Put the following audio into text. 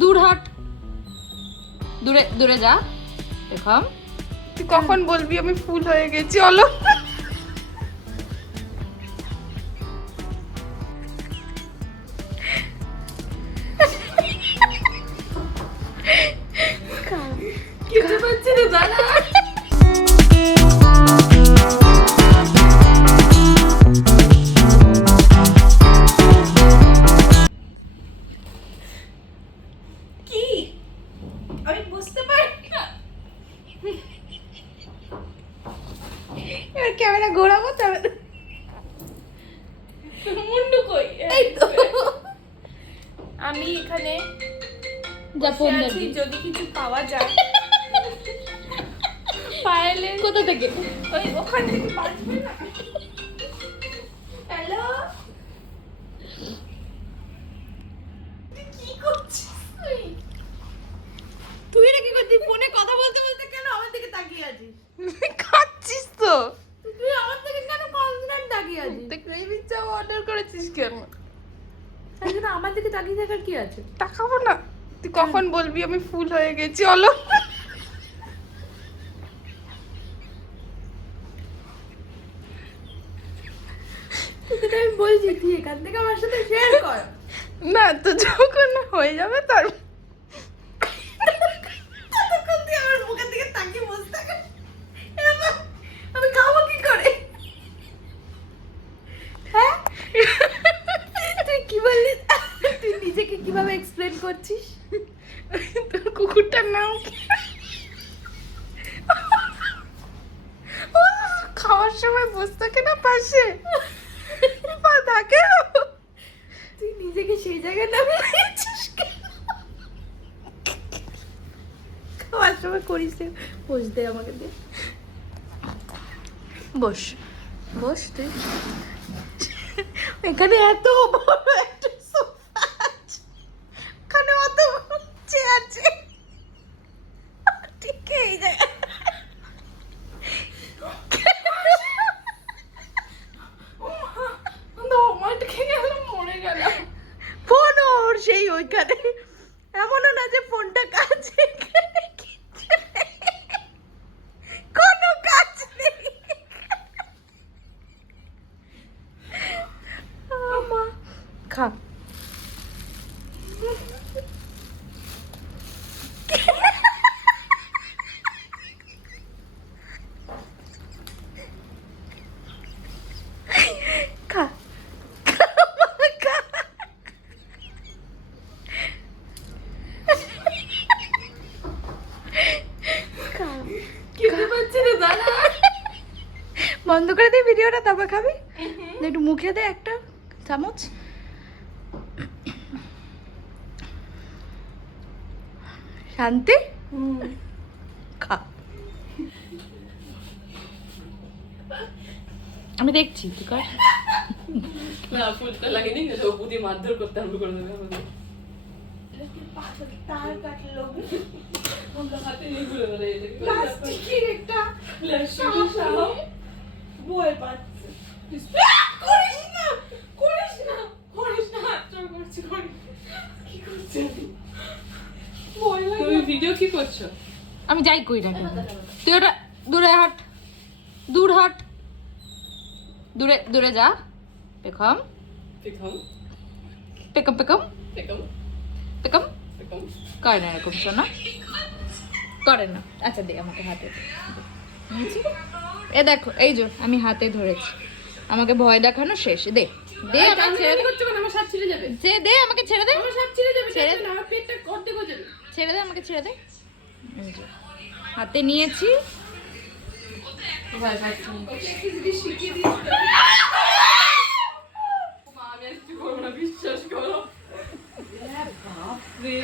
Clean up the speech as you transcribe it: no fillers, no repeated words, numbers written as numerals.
দূর হট, দূরে দূরে যা। পেখম। তুই কখন বলবি আমি ফুল হয়ে গেছি? চলো। খেতে পাচ্ছি না দাদা। কি আমি বুঝতে পারি না। এবার ক্যামেরা ঘোরাবো তবে মুন্ডু কই? এই তো আমি এখানে যা ফোন বসে আছি, দেখবি। যদি কিছু পাওয়া যায়। পায়েলে কোথা থেকে? ওই ওখান থেকে বাঁচবে না। হ্যালো, কি করছিস তুই? তুই এটা কি করছিস? ফোনে কথা বলতে বলতে কেন আমার দিকে তাকিয়ে আছিস? খাচ্ছিস তো? তুই আমার দিকে কেন কনস্ট্যান্ট তাকিয়ে আছিস? তুই ক্রেভিং চাও অর্ডার করেছিস কেন? তাহলে আমার দিকে তাকিয়ে থাকার কি আছে? তাকাবো না। তুই কখন বলবি আমি ফুল হয়ে গেছি? চলো। তোকে আমি বলছি তুই এখান থেকে আমার সাথে শেয়ার কর। না তো যখন হয়ে যাবে তার ততক্ষণ তুই আমার মুখের দিকে তাকিয়ে বসে থাক। এবার আমি খাবো কি করে? হ্যাঁ, তুই কি বললি? তুই নিজেকে কিভাবে এক্সপ্লেন করছিস? তোর কুকুরটার নাম কি? ও খাওয়ার সময় বসে থাকে না পাশে, পা থাকে। তুই নিজেকে সেই জায়গায় নামিয়ে দিয়েছিস কেন? খাওয়ার সময় করিস না। বস দে আমাকে দে। বস বস তুই। এখানে এত বড় একটা সোফা আছে, ওখানে অত চেয়ার আছে, ঠিক এই জায়গা। মরে গেলাম। ফোন ওর সেই ওইখানে, এমনও না যে ফোনটা কাছে, কোনো কাজ নেই। আমা খা। খা খা। খেতে পাচ্ছি না দাদা। বন্ধ করে দে ভিডিওটা, তারপর খাবি। একটু মুখে দে একটা চামচ। শান্তি খা। আমি দেখছি তুই কর। না ফুলটা লাগেনি, বুদ্ধি মারধর করতে আরম্ভ করে দেবে আমাদের। তার কাটলো আমরা হাতে নিয়ে ঘুরে বেড়াই এটাকে। প্লাস্টিকের একটা প্লাস্টিকের সাপ। বই পাচ্ছে। করিস না, করিস না, করিস না। হাতটা করছি, করিস। কি করছিস? বই লাগে। তুমি ভিডিও কি করছো? আমি যাই কই না কেন। তুই ওটা দূরে হাট, দূর হাট, দূরে দূরে যা। পেখম পেখম পেকম পেকম পেখম পেকম। পেখম। করে না এরকম শোনা, করে না। আচ্ছা দে আমাকে হাতে দে। নিয়েছি? এ দেখো এই যে আমি হাতে ধরেছি, আমাকে ভয় দেখানো শেষ। দে দে আমাকে ছেড়ে দে। করছো কেন? আমার সাপ ছিঁড়ে যাবে। যে দে আমাকে ছেড়ে দে, আমার সাপ ছিঁড়ে যাবে। ছেড়ে না, আমার পেটটা অর্ধেক হয়ে যাবে। ছেড়ে দে আমাকে ছেড়ে দে। এই যে হাতে নিয়েছি। ভাই ভাই একটু যদি শিখিয়ে দিস। মা আমি আর কিছু করবো না, বিশ্বাস করো। বাপ রে।